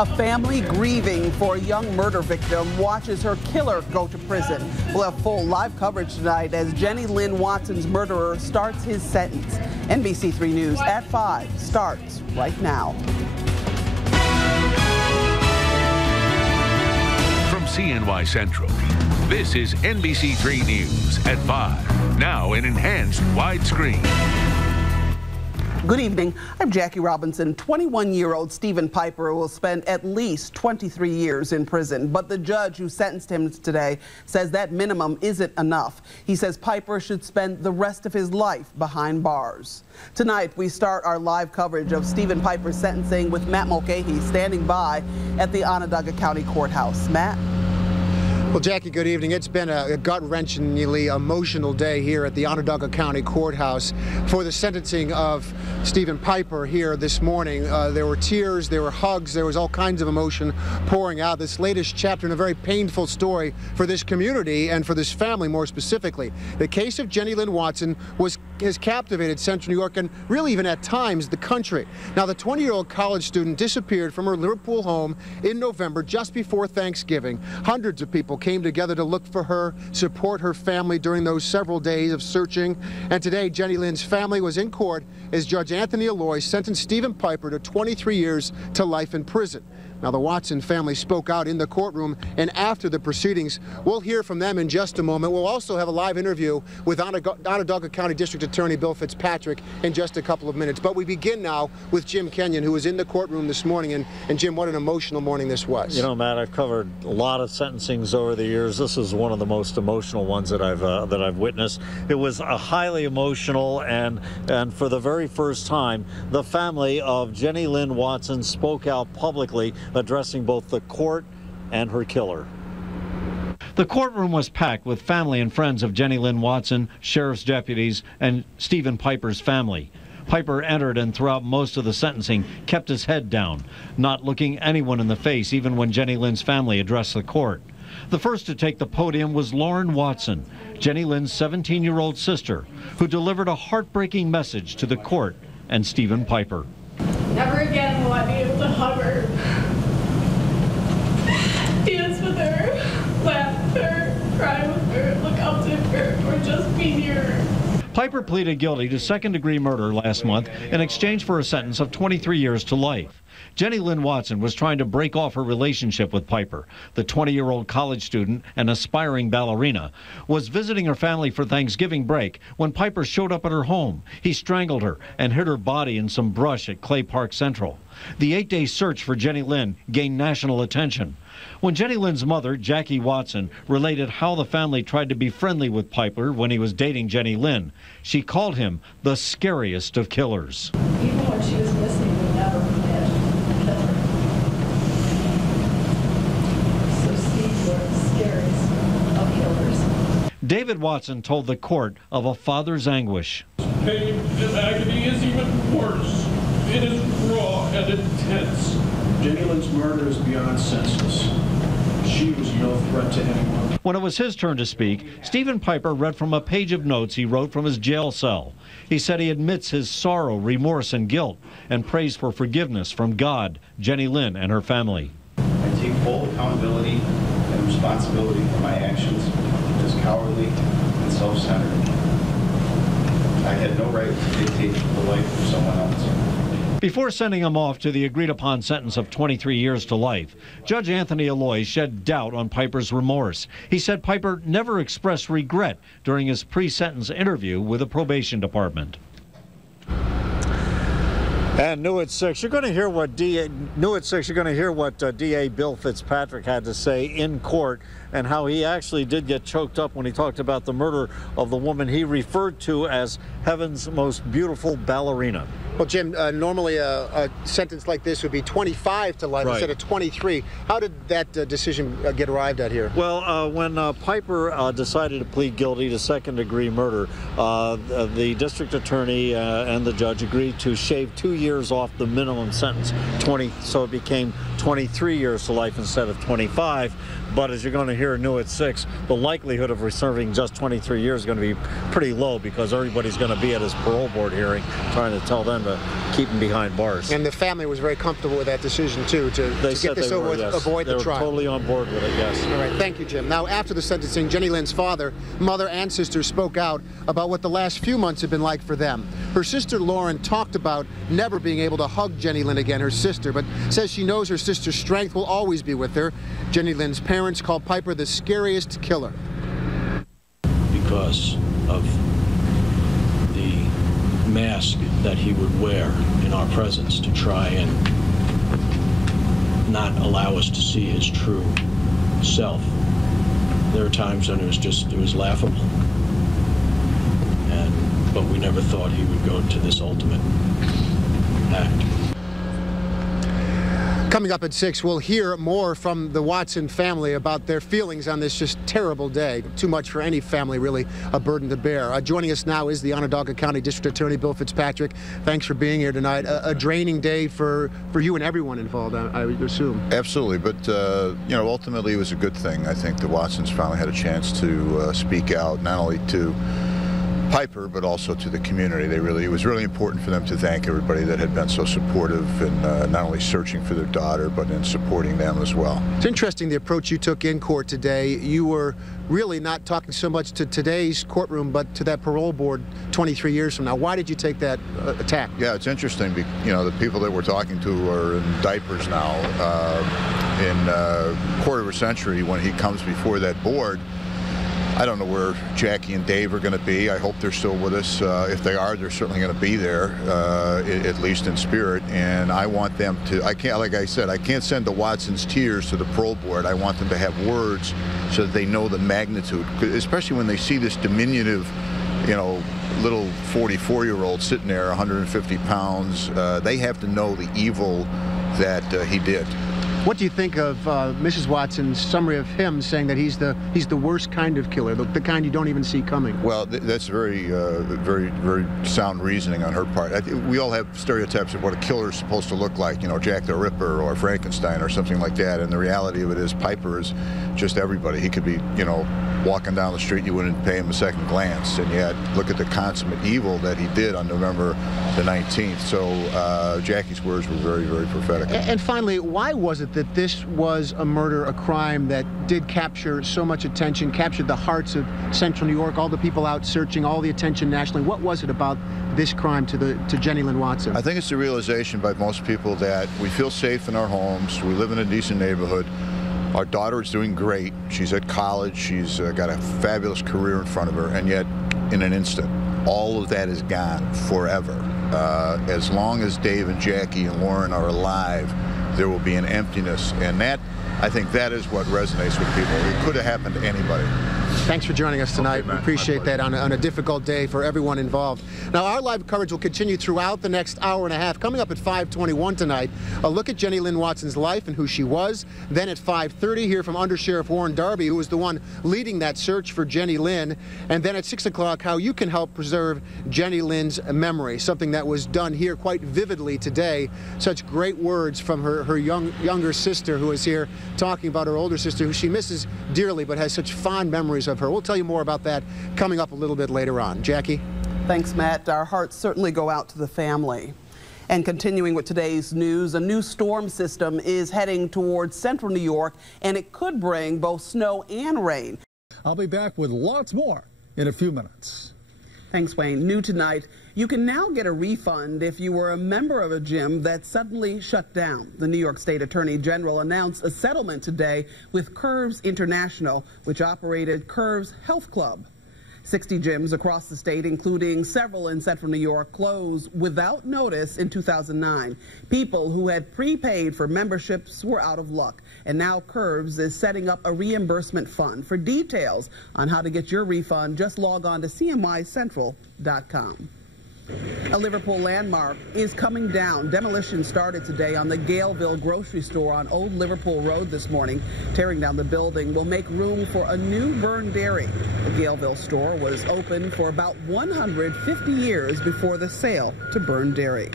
A family grieving for a young murder victim watches her killer go to prison. We'll have full live coverage tonight as Jenni-Lyn Watson's murderer starts his sentence. NBC3 News at 5 starts right now. From CNY Central, this is NBC3 News at 5, now in enhanced widescreen. Good evening. I'm Jackie Robinson. 21-year-old Stephen Piper will spend at least 23 years in prison, but the judge who sentenced him today says that minimum isn't enough. He says Piper should spend the rest of his life behind bars. Tonight, we start our live coverage of Stephen Piper's sentencing with Matt Mulcahy standing by at the Onondaga County Courthouse. Matt? Well, Jackie, good evening. It's been a gut-wrenchingly emotional day here at the Onondaga County Courthouse for the sentencing of Stephen Piper here this morning. There were tears, there were hugs, there was all kinds of emotion pouring out. This latest chapter in a very painful story for this community and for this family more specifically. The case of Jenni-Lyn Watson has captivated Central New York and really even at times the country. Now, the 20-year-old college student disappeared from her Liverpool home in November just before Thanksgiving. Hundreds of people came together to look for her, support her family during those several days of searching. And today, Jenni-Lyn's family was in court as Judge Anthony Alloy sentenced Stephen Piper to 23 years to life in prison. Now, the Watson family spoke out in the courtroom and after the proceedings. We'll hear from them in just a moment. We'll also have a live interview with Onondaga County District Attorney Bill Fitzpatrick in just a couple of minutes. But we begin now with Jim Kenyon, who was in the courtroom this morning. And Jim, what an emotional morning this was. You know, Matt, I've covered a lot of sentencings over the years. This is one of the most emotional ones that I've witnessed. It was a highly emotional, and for the very first time, the family of Jenni-Lyn Watson spoke out publicly, addressing both the court and her killer. The courtroom was packed with family and friends of Jenni-Lyn Watson, sheriff's deputies, and Stephen Piper's family. Piper entered and throughout most of the sentencing kept his head down, not looking anyone in the face even when Jenni-Lyn's family addressed the court. The first to take the podium was Lauren Watson, Jenni-Lyn's 17-year-old sister, who delivered a heartbreaking message to the court and Stephen Piper. Never again will I be able to hug her, dance with her, laugh with her, cry with her, look up to her, or just be near her. Piper pleaded guilty to second-degree murder last month in exchange for a sentence of 23 years to life. Jenni-Lyn Watson was trying to break off her relationship with Piper. The 20-year-old college student and aspiring ballerina was visiting her family for Thanksgiving break when Piper showed up at her home. He strangled her and hid her body in some brush at Clay Park Central. The 8-day search for Jenni-Lyn gained national attention. When Jenni-Lyn's mother, Jackie Watson, related how the family tried to be friendly with Piper when he was dating Jenni-Lyn, she called him the scariest of killers. Even when she was missing, we never imagined a killer. So Steve was the scariest of killers. David Watson told the court of a father's anguish. Pain and agony is even worse. It is raw and intense. Jenni-Lyn's murder is beyond senseless. She was no threat to anyone. When it was his turn to speak, Stephen Piper read from a page of notes he wrote from his jail cell. He said he admits his sorrow, remorse, and guilt, and prays for forgiveness from God, Jenni-Lyn, and her family. I take full accountability and responsibility for my actions as cowardly and self-centered. I had no right to dictate the life of someone else. Before sending him off to the agreed-upon sentence of 23 years to life, Judge Anthony Alloy shed doubt on Piper's remorse. He said Piper never expressed regret during his pre-sentence interview with the probation department. And new at 6, you're going to hear what DA Bill Fitzpatrick had to say in court and how he actually did get choked up when he talked about the murder of the woman he referred to as heaven's most beautiful ballerina. Well, Jim, normally a sentence like this would be 25 to life instead of 23. How did that decision get arrived at here? Well, when Piper decided to plead guilty to second-degree murder, the district attorney and the judge agreed to shave 2 years off the minimum sentence, 20, so it became 23 years to life instead of 25. But as you're going to hear new at 6, the likelihood of serving just 23 years is going to be pretty low, because everybody's going to be at his parole board hearing trying to tell them to keep him behind bars. And the family was very comfortable with that decision, too, to get this over with, avoid the trial. They were totally on board with it, yes. All right, thank you, Jim. Now, after the sentencing, Jenni-Lyn's father, mother, and sister spoke out about what the last few months have been like for them. Her sister, Lauren, talked about never being able to hug Jenni-Lyn again, her sister, but says she knows her sister's strength will always be with her. Jenni-Lyn's parents called Piper the scariest killer. Because of the mask that he would wear in our presence to try and not allow us to see his true self. There are times when it was laughable. But we never thought he would go to this ultimate act. Coming up at 6, we'll hear more from the Watson family about their feelings on this just terrible day. Too much for any family, really, a burden to bear. Joining us now is the Onondaga County District Attorney, Bill Fitzpatrick. Thanks for being here tonight. A draining day for you and everyone involved, I would assume. Absolutely, but you know, ultimately it was a good thing. I think the Watsons finally had a chance to speak out, not only to Piper, but also to the community. It was really important for them to thank everybody that had been so supportive in not only searching for their daughter, but in supporting them as well. It's interesting the approach you took in court today. You were really not talking so much to today's courtroom, but to that parole board 23 years from now. Why did you take that attack? Yeah, it's interesting. You know, the people that we're talking to are in diapers now. In a quarter of a century, when he comes before that board, I don't know where Jackie and Dave are going to be. I hope they're still with us. If they are, they're certainly going to be there, at least in spirit. And I want them to, like I said, I can't send the Watsons tears to the parole board. I want them to have words so that they know the magnitude, especially when they see this diminutive, you know, little 44-year-old sitting there, 150 pounds. They have to know the evil that he did. What do you think of Mrs. Watson's summary of him, saying that he's the worst kind of killer, the kind you don't even see coming? Well, that's very sound reasoning on her part. We all have stereotypes of what a killer is supposed to look like, you know, Jack the Ripper or Frankenstein or something like that. And the reality of it is, Piper is just everybody. He could be, you know, walking down the street, you wouldn't pay him a second glance. And yet, look at the consummate evil that he did on November the 19th. So Jackie's words were very, very prophetic. And finally, why was it that this was a murder, a crime that did capture so much attention, captured the hearts of Central New York, all the people out searching, all the attention nationally? What was it about this crime to Jenni-Lyn Watson? I think it's the realization by most people that we feel safe in our homes, we live in a decent neighborhood. Our daughter is doing great. She's at college. She's got a fabulous career in front of her, and yet, in an instant, all of that is gone forever. As long as Dave and Jackie and Lauren are alive, there will be an emptiness, and that, I think that is what resonates with people. It could have happened to anybody. Thanks for joining us tonight. Okay, we appreciate that on a difficult day for everyone involved. Now, our live coverage will continue throughout the next hour and a half. Coming up at 5:21 tonight, a look at Jenni-Lyn Watson's life and who she was. Then at 5:30, hear from Under Sheriff Warren Darby, who was the one leading that search for Jenni-Lyn. And then at 6 o'clock, how you can help preserve Jenni-Lyn's memory, something that was done here quite vividly today. Such great words from her younger sister, who is here talking about her older sister, who she misses dearly but has such fond memories of her. We'll tell you more about that coming up a little bit later on. Jackie? Thanks, Matt. Our hearts certainly go out to the family. And continuing with today's news, a new storm system is heading towards central New York, and it could bring both snow and rain. I'll be back with lots more in a few minutes. Thanks, Wayne. New tonight, you can now get a refund if you were a member of a gym that suddenly shut down. The New York State Attorney General announced a settlement today with Curves International, which operated Curves Health Club. 60 gyms across the state, including several in central New York, closed without notice in 2009. People who had prepaid for memberships were out of luck, and now Curves is setting up a reimbursement fund. For details on how to get your refund, just log on to cmycentral.com. A Liverpool landmark is coming down. Demolition started today on the Galeville grocery store on Old Liverpool Road this morning. Tearing down the building will make room for a new Burn Dairy. The Galeville store was open for about 150 years before the sale to Burn Dairy.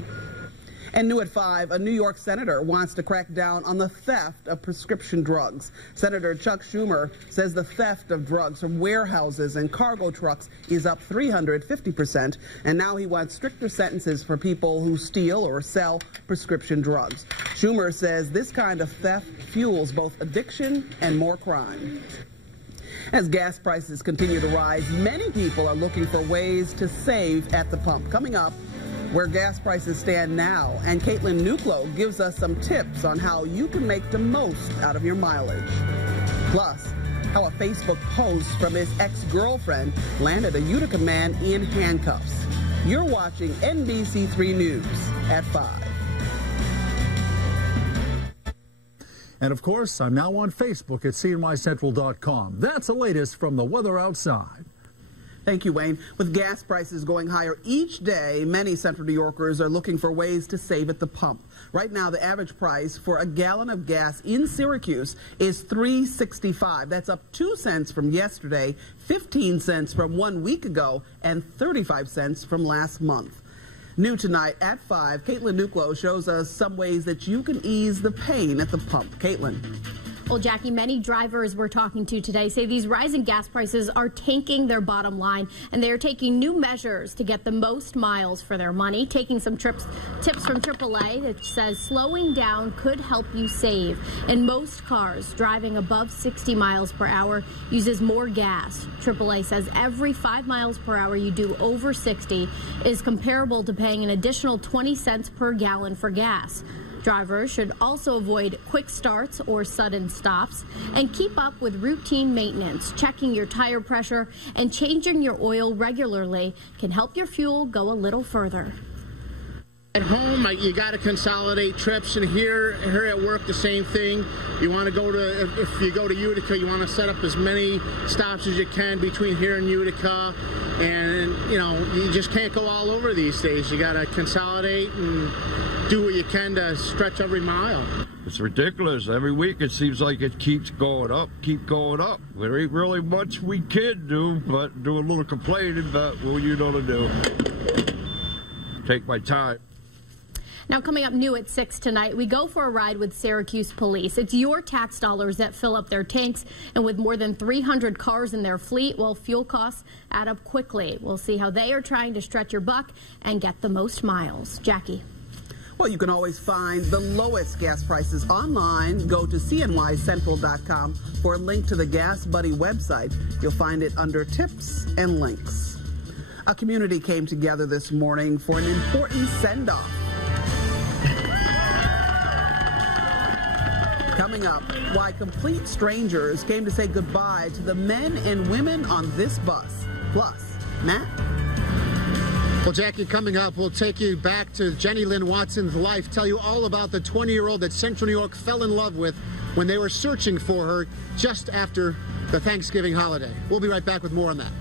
And new at 5, a New York senator wants to crack down on the theft of prescription drugs. Senator Chuck Schumer says the theft of drugs from warehouses and cargo trucks is up 350%, and now he wants stricter sentences for people who steal or sell prescription drugs. Schumer says this kind of theft fuels both addiction and more crime. As gas prices continue to rise, many people are looking for ways to save at the pump. Coming up, where gas prices stand now, and Caitlin Nuclo gives us some tips on how you can make the most out of your mileage. Plus, how a Facebook post from his ex-girlfriend landed a Utica man in handcuffs. You're watching NBC3 News at 5. And of course, I'm now on Facebook at cnycentral.com. That's the latest from the weather outside. Thank you, Wayne. With gas prices going higher each day, many Central New Yorkers are looking for ways to save at the pump. Right now, the average price for a gallon of gas in Syracuse is $3.65. That's up 2 cents from yesterday, 15 cents from 1 week ago, and 35 cents from last month. New tonight at 5, Caitlin Nuclo shows us some ways that you can ease the pain at the pump. Caitlin. Well, Jackie, many drivers we're talking to today say these rising gas prices are tanking their bottom line, and they are taking new measures to get the most miles for their money. Taking some tips from AAA that says slowing down could help you save. And most cars driving above 60 miles per hour uses more gas. AAA says every 5 miles per hour you do over 60 is comparable to paying an additional 20 cents per gallon for gas. Drivers should also avoid quick starts or sudden stops and keep up with routine maintenance. Checking your tire pressure and changing your oil regularly can help your fuel go a little further. At home, you got to consolidate trips, and here at work, the same thing. You want to go to, if you go to Utica, you want to set up as many stops as you can between here and Utica, and you just can't go all over these days. You got to consolidate and do what you can to stretch every mile. It's ridiculous. Every week it seems like it keeps going up, There ain't really much we can do, but do a little complaining, but what you know to do. Take my time. Now, coming up new at 6 tonight, we go for a ride with Syracuse Police. It's your tax dollars that fill up their tanks, and with more than 300 cars in their fleet, well, fuel costs add up quickly. We'll see how they are trying to stretch your buck and get the most miles. Jackie. Well, you can always find the lowest gas prices online. Go to cnycentral.com for a link to the Gas Buddy website. You'll find it under tips and links. A community came together this morning for an important send-off. Coming up, why complete strangers came to say goodbye to the men and women on this bus. Plus, Matt? Well, Jackie, coming up, we'll take you back to Jenni-Lyn Watson's life, tell you all about the 20-year-old that Central New York fell in love with when they were searching for her just after the Thanksgiving holiday. We'll be right back with more on that.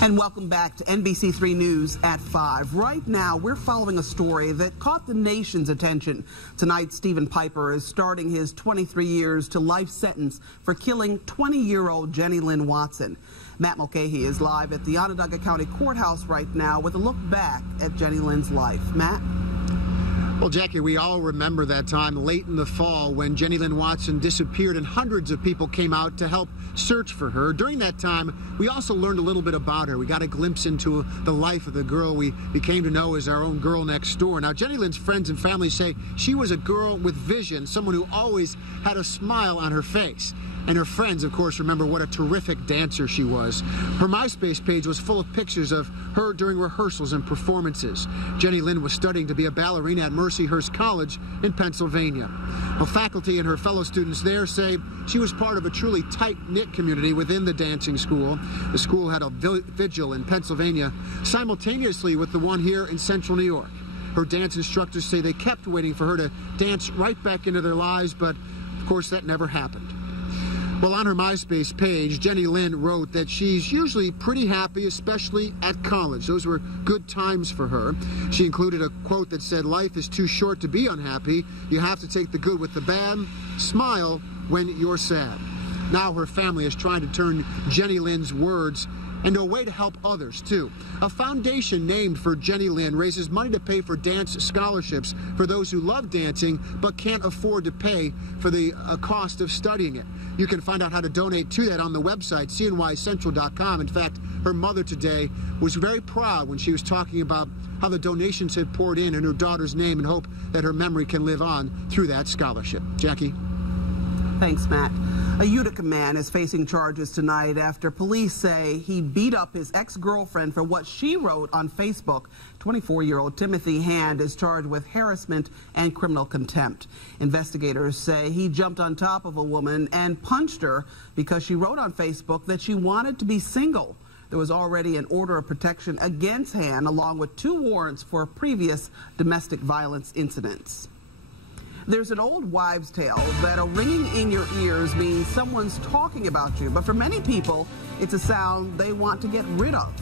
And welcome back to NBC3 News at 5. Right now, we're following a story that caught the nation's attention. Tonight, Stephen Piper is starting his 23 years to life sentence for killing 20-year-old Jenni-Lyn Watson. Matt Mulcahy is live at the Onondaga County Courthouse right now with a look back at Jenni-Lyn's life. Matt? Well, Jackie, we all remember that time late in the fall when Jenni-Lyn Watson disappeared and hundreds of people came out to help search for her. During that time, we also learned a little bit about her. We got a glimpse into the life of the girl we became to know as our own girl next door. Now, Jenni-Lyn's friends and family say she was a girl with vision, someone who always had a smile on her face. And her friends, of course, remember what a terrific dancer she was. Her MySpace page was full of pictures of her during rehearsals and performances. Jenni-Lyn was studying to be a ballerina at Mercyhurst College in Pennsylvania. Well, faculty and her fellow students there say she was part of a truly tight-knit community within the dancing school. The school had a vigil in Pennsylvania simultaneously with the one here in Central New York. Her dance instructors say they kept waiting for her to dance right back into their lives, but of course that never happened. Well, on her MySpace page, Jenni-Lyn wrote that she's usually pretty happy, especially at college. Those were good times for her. She included a quote that said, "Life is too short to be unhappy. You have to take the good with the bad. Smile when you're sad." Now her family is trying to turn Jenni-Lyn's words and a way to help others, too. A foundation named for Jenni-Lyn raises money to pay for dance scholarships for those who love dancing but can't afford to pay for the cost of studying it. You can find out how to donate to that on the website, cnycentral.com. In fact, her mother today was very proud when she was talking about how the donations had poured in her daughter's name and hope that her memory can live on through that scholarship. Jackie? Thanks, Matt. A Utica man is facing charges tonight after police say he beat up his ex-girlfriend for what she wrote on Facebook. 24-year-old Timothy Hand is charged with harassment and criminal contempt. Investigators say he jumped on top of a woman and punched her because she wrote on Facebook that she wanted to be single. There was already an order of protection against Hand, along with 2 warrants for previous domestic violence incidents. There's an old wives' tale that a ringing in your ears means someone's talking about you, but for many people, it's a sound they want to get rid of.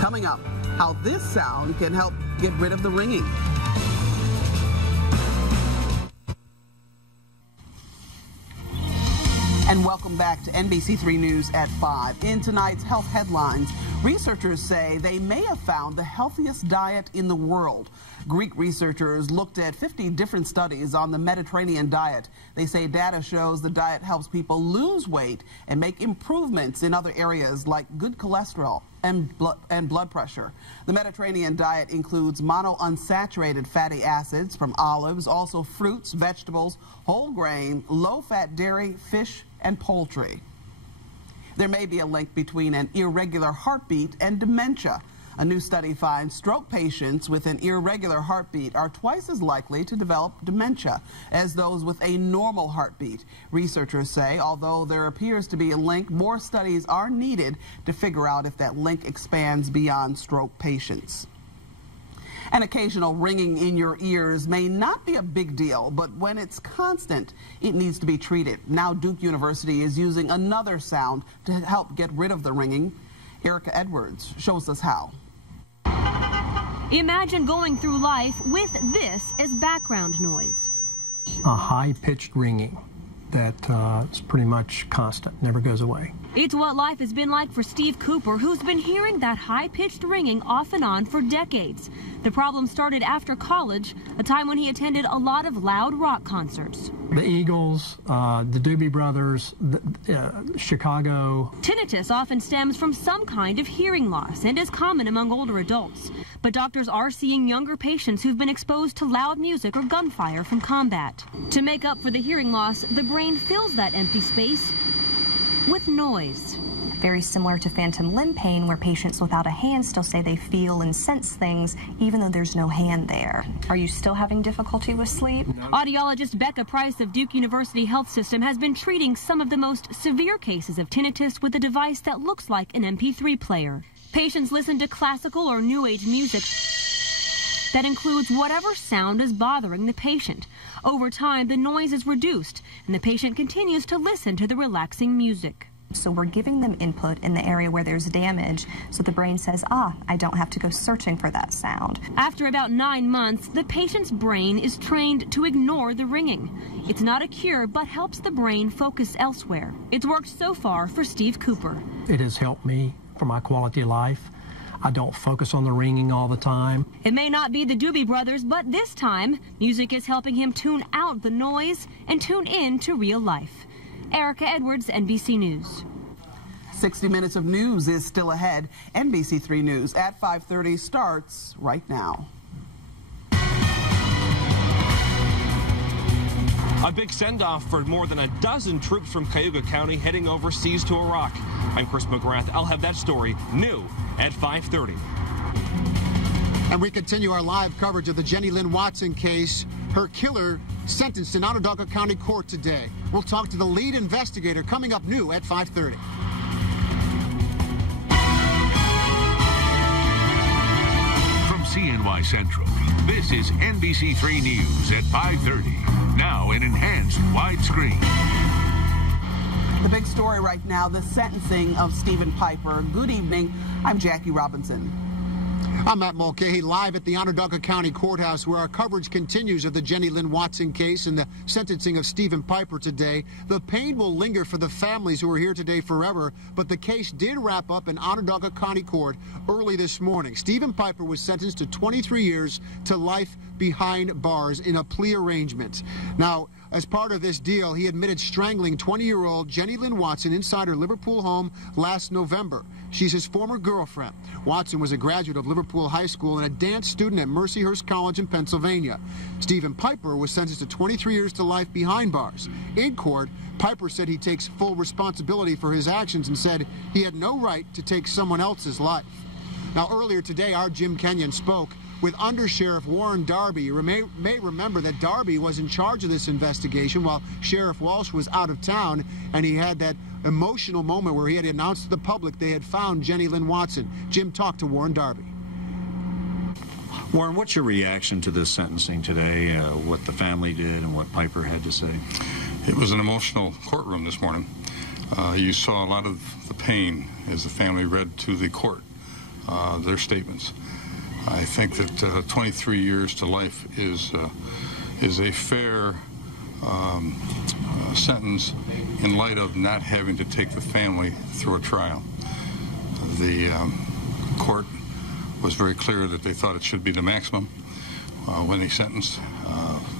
Coming up, how this sound can help get rid of the ringing. And welcome back to NBC3 News at 5. In tonight's health headlines, researchers say they may have found the healthiest diet in the world. Greek researchers looked at 50 different studies on the Mediterranean diet. They say data shows the diet helps people lose weight and make improvements in other areas like good cholesterol and blood pressure. The Mediterranean diet includes monounsaturated fatty acids from olives, also fruits, vegetables, whole grain, low-fat dairy, fish, and poultry. There may be a link between an irregular heartbeat and dementia. A new study finds stroke patients with an irregular heartbeat are twice as likely to develop dementia as those with a normal heartbeat. Researchers say although there appears to be a link, more studies are needed to figure out if that link expands beyond stroke patients. An occasional ringing in your ears may not be a big deal, but when it's constant, it needs to be treated. Now Duke University is using another sound to help get rid of the ringing. Erica Edwards shows us how. Imagine going through life with this as background noise. A high-pitched ringing that is pretty much constant, never goes away. It's what life has been like for Steve Cooper, who's been hearing that high-pitched ringing off and on for decades. The problem started after college, a time when he attended a lot of loud rock concerts. The Eagles, the Doobie Brothers, Chicago. Tinnitus often stems from some kind of hearing loss and is common among older adults. But doctors are seeing younger patients who've been exposed to loud music or gunfire from combat. To make up for the hearing loss, the brain fills that empty space with noise. Very similar to phantom limb pain, where patients without a hand still say they feel and sense things even though there's no hand there. Are you still having difficulty with sleep? Audiologist Becca Price of Duke University Health System has been treating some of the most severe cases of tinnitus with a device that looks like an MP3 player. Patients listen to classical or new age music that includes whatever sound is bothering the patient. Over time, the noise is reduced, and the patient continues to listen to the relaxing music. So we're giving them input in the area where there's damage, so the brain says, I don't have to go searching for that sound. After about 9 months, the patient's brain is trained to ignore the ringing. It's not a cure, but helps the brain focus elsewhere. It's worked so far for Steve Cooper. It has helped me for my quality of life. I don't focus on the ringing all the time. It may not be the Doobie Brothers, but this time, music is helping him tune out the noise and tune in to real life. Erica Edwards, NBC News. 60 minutes of news is still ahead. NBC3 News at 5:30 starts right now. A big send-off for more than a dozen troops from Cayuga County heading overseas to Iraq. I'm Chris McGrath. I'll have that story new at 5:30. And we continue our live coverage of the Jenni-Lyn Watson case. Her killer sentenced in Onondaga County Court today. We'll talk to the lead investigator coming up new at 5:30. From CNY Central, this is NBC3 News at 5:30. Now in enhanced widescreen. The big story right now, the sentencing of Stephen Piper. Good evening. I'm Jackie Robinson. I'm Matt Mulcahy, live at the Onondaga County Courthouse, where our coverage continues of the Jenni-Lyn Watson case and the sentencing of Stephen Piper today. The pain will linger for the families who are here today forever, but the case did wrap up in Onondaga County Court early this morning. Stephen Piper was sentenced to 23 years to life behind bars in a plea arrangement. Now, as part of this deal, he admitted strangling 20-year-old Jenni-Lyn Watson inside her Liverpool home last November. She's his former girlfriend. Watson was a graduate of Liverpool High School and a dance student at Mercyhurst College in Pennsylvania. Stephen Piper was sentenced to 23 years to life behind bars. In court, Piper said he takes full responsibility for his actions and said he had no right to take someone else's life. Now, earlier today, our Jim Kenyon spoke with Undersheriff Warren Darby. You may remember that Darby was in charge of this investigation while Sheriff Walsh was out of town, and he had that emotional moment where he had announced to the public they had found Jenni-Lyn Watson. Jim talked to Warren Darby. Warren, what's your reaction to this sentencing today, what the family did and what Piper had to say? It was an emotional courtroom this morning. You saw a lot of the pain as the family read to the court their statements. I think that 23 years to life is a fair sentence in light of not having to take the family through a trial. The court was very clear that they thought it should be the maximum when they sentenced.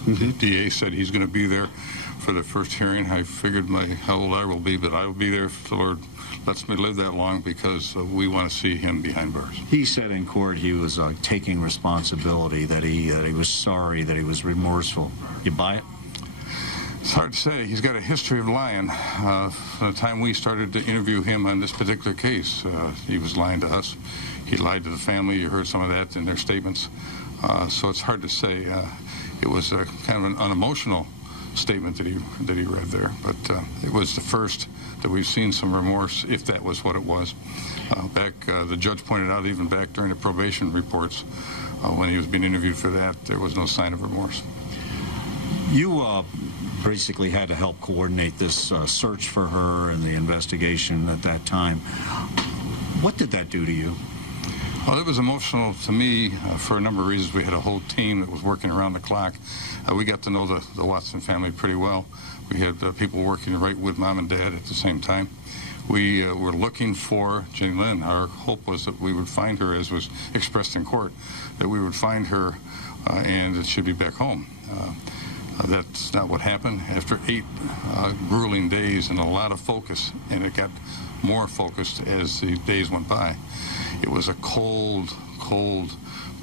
The DA said he's going to be there for the first hearing. I figured how old I will be, but I will be there if the Lord lets me live that long, because we want to see him behind bars. He said in court he was taking responsibility, that he was sorry, that he was remorseful. You buy it? It's hard to say. He's got a history of lying. From the time we started to interview him on this particular case, he was lying to us. He lied to the family. You heard some of that in their statements. So it's hard to say. It was kind of an unemotional statement that he read there, but it was the first that we've seen some remorse, if that was what it was. The judge pointed out even back during the probation reports, when he was being interviewed for that, there was no sign of remorse. You basically had to help coordinate this search for her and the investigation at that time. What did that do to you? Well, it was emotional to me for a number of reasons. We had a whole team that was working around the clock. We got to know the Watson family pretty well. We had people working right with Mom and Dad at the same time. We were looking for Jenni-Lyn. Our hope was that we would find her, as was expressed in court, that we would find her and that she'd be back home. That's not what happened. After 8 grueling days and a lot of focus, and it got more focused as the days went by. It was a cold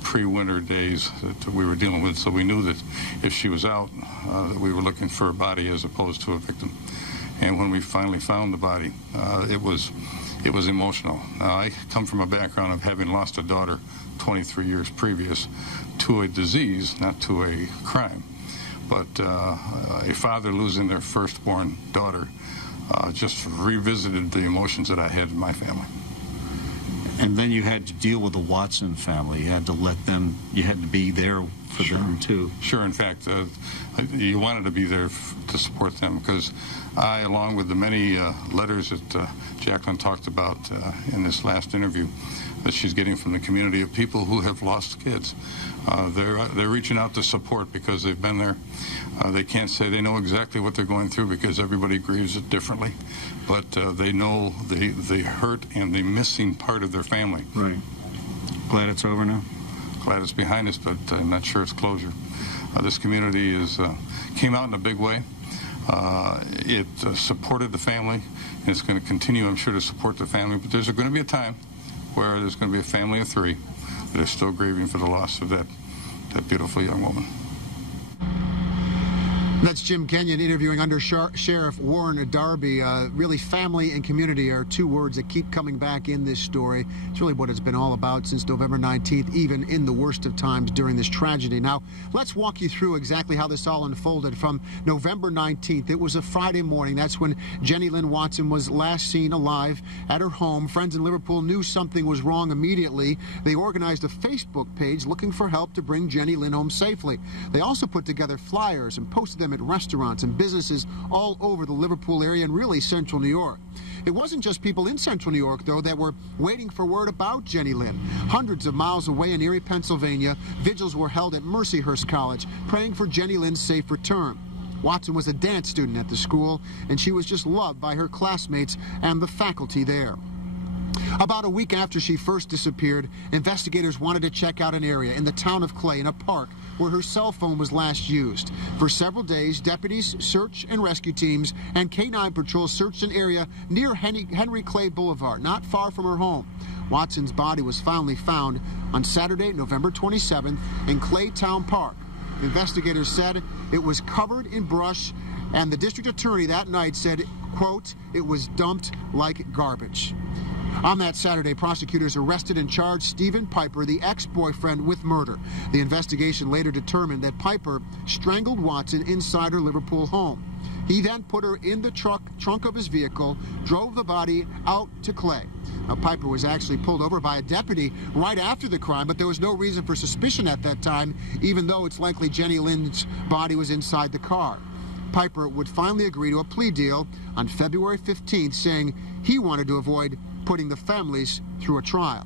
pre-winter days that we were dealing with, so we knew that if she was out, that we were looking for a body as opposed to a victim. And when we finally found the body, it was emotional. Now, I come from a background of having lost a daughter 23 years previous to a disease, not to a crime. But a father losing their firstborn daughter just revisited the emotions that I had in my family. And then you had to deal with the Watson family. You had to let them, you had to be there for them too. Sure, in fact, you wanted to be there to support them, because I, along with the many letters that Jacqueline talked about in this last interview, that she's getting from the community of people who have lost kids. They're reaching out to support because they've been there. They can't say they know exactly what they're going through because everybody grieves it differently, but they know the hurt and the missing part of their family. Right. Glad it's over now? Glad it's behind us, but I'm not sure it's closure. This community came out in a big way. It supported the family, and it's going to continue, I'm sure, to support the family, but there's going to be a time where there's going to be a family of 3 that are still grieving for the loss of that beautiful young woman. That's Jim Kenyon interviewing Under Sheriff Warren Darby. Really, family and community are 2 words that keep coming back in this story. It's really what it's been all about since November 19th, even in the worst of times during this tragedy. Now, let's walk you through exactly how this all unfolded from November 19th. It was a Friday morning. That's when Jenni-Lyn Watson was last seen alive at her home. Friends in Liverpool knew something was wrong immediately. They organized a Facebook page looking for help to bring Jenni-Lyn home safely. They also put together flyers and posted them them at restaurants and businesses all over the Liverpool area and really central New York. It wasn't just people in central New York, though, that were waiting for word about Jenni-Lyn. Hundreds of miles away in Erie, Pennsylvania, vigils were held at Mercyhurst College, praying for Jenni-Lyn's safe return. Watson was a dance student at the school, and she was just loved by her classmates and the faculty there. About a week after she first disappeared, investigators wanted to check out an area in the town of Clay in a park where her cell phone was last used. For several days, deputies, search and rescue teams, and K-9 patrols searched an area near Henry Clay Boulevard, not far from her home. Watson's body was finally found on Saturday, November 27th, in Clay Town Park. Investigators said it was covered in brush, and the district attorney that night said, quote, "It was dumped like garbage." On that Saturday, prosecutors arrested and charged Stephen Piper, the ex-boyfriend, with murder. The investigation later determined that Piper strangled Watson inside her Liverpool home. He then put her in the trunk of his vehicle, drove the body out to Clay. Now, Piper was actually pulled over by a deputy right after the crime, but there was no reason for suspicion at that time, even though it's likely Jenni-Lyn's body was inside the car. Piper would finally agree to a plea deal on February 15th, saying he wanted to avoid putting the families through a trial.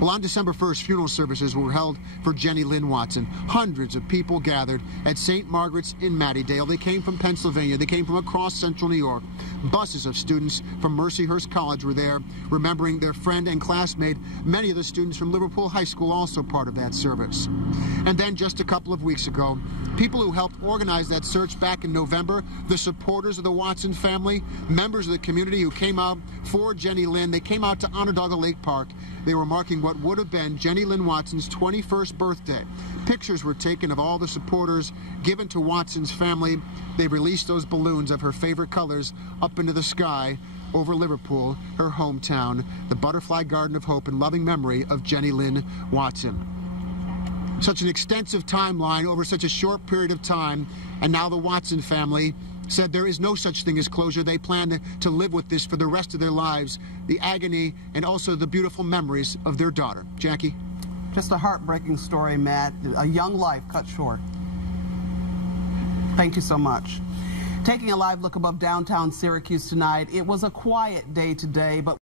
Well, on December 1st, funeral services were held for Jenni-Lyn Watson. Hundreds of people gathered at St. Margaret's in Mattydale. They came from Pennsylvania. They came from across central New York. Buses of students from Mercyhurst College were there, remembering their friend and classmate. Many of the students from Liverpool High School also part of that service. And then just a couple of weeks ago, people who helped organize that search back in November, the supporters of the Watson family, members of the community who came out for Jenni-Lyn, they came out to Onondaga Lake Park. They were marking what would have been Jenni-Lyn Watson's 21st birthday. Pictures were taken of all the supporters given to Watson's family. They released those balloons of her favorite colors up into the sky over Liverpool, her hometown, the Butterfly Garden of Hope in loving memory of Jenni-Lyn Watson. Such an extensive timeline over such a short period of time, and now the Watson family said there is no such thing as closure. They plan to live with this for the rest of their lives, the agony and also the beautiful memories of their daughter. Jackie? Just a heartbreaking story, Matt. A young life cut short. Thank you so much. Taking a live look above downtown Syracuse tonight, it was a quiet day today, but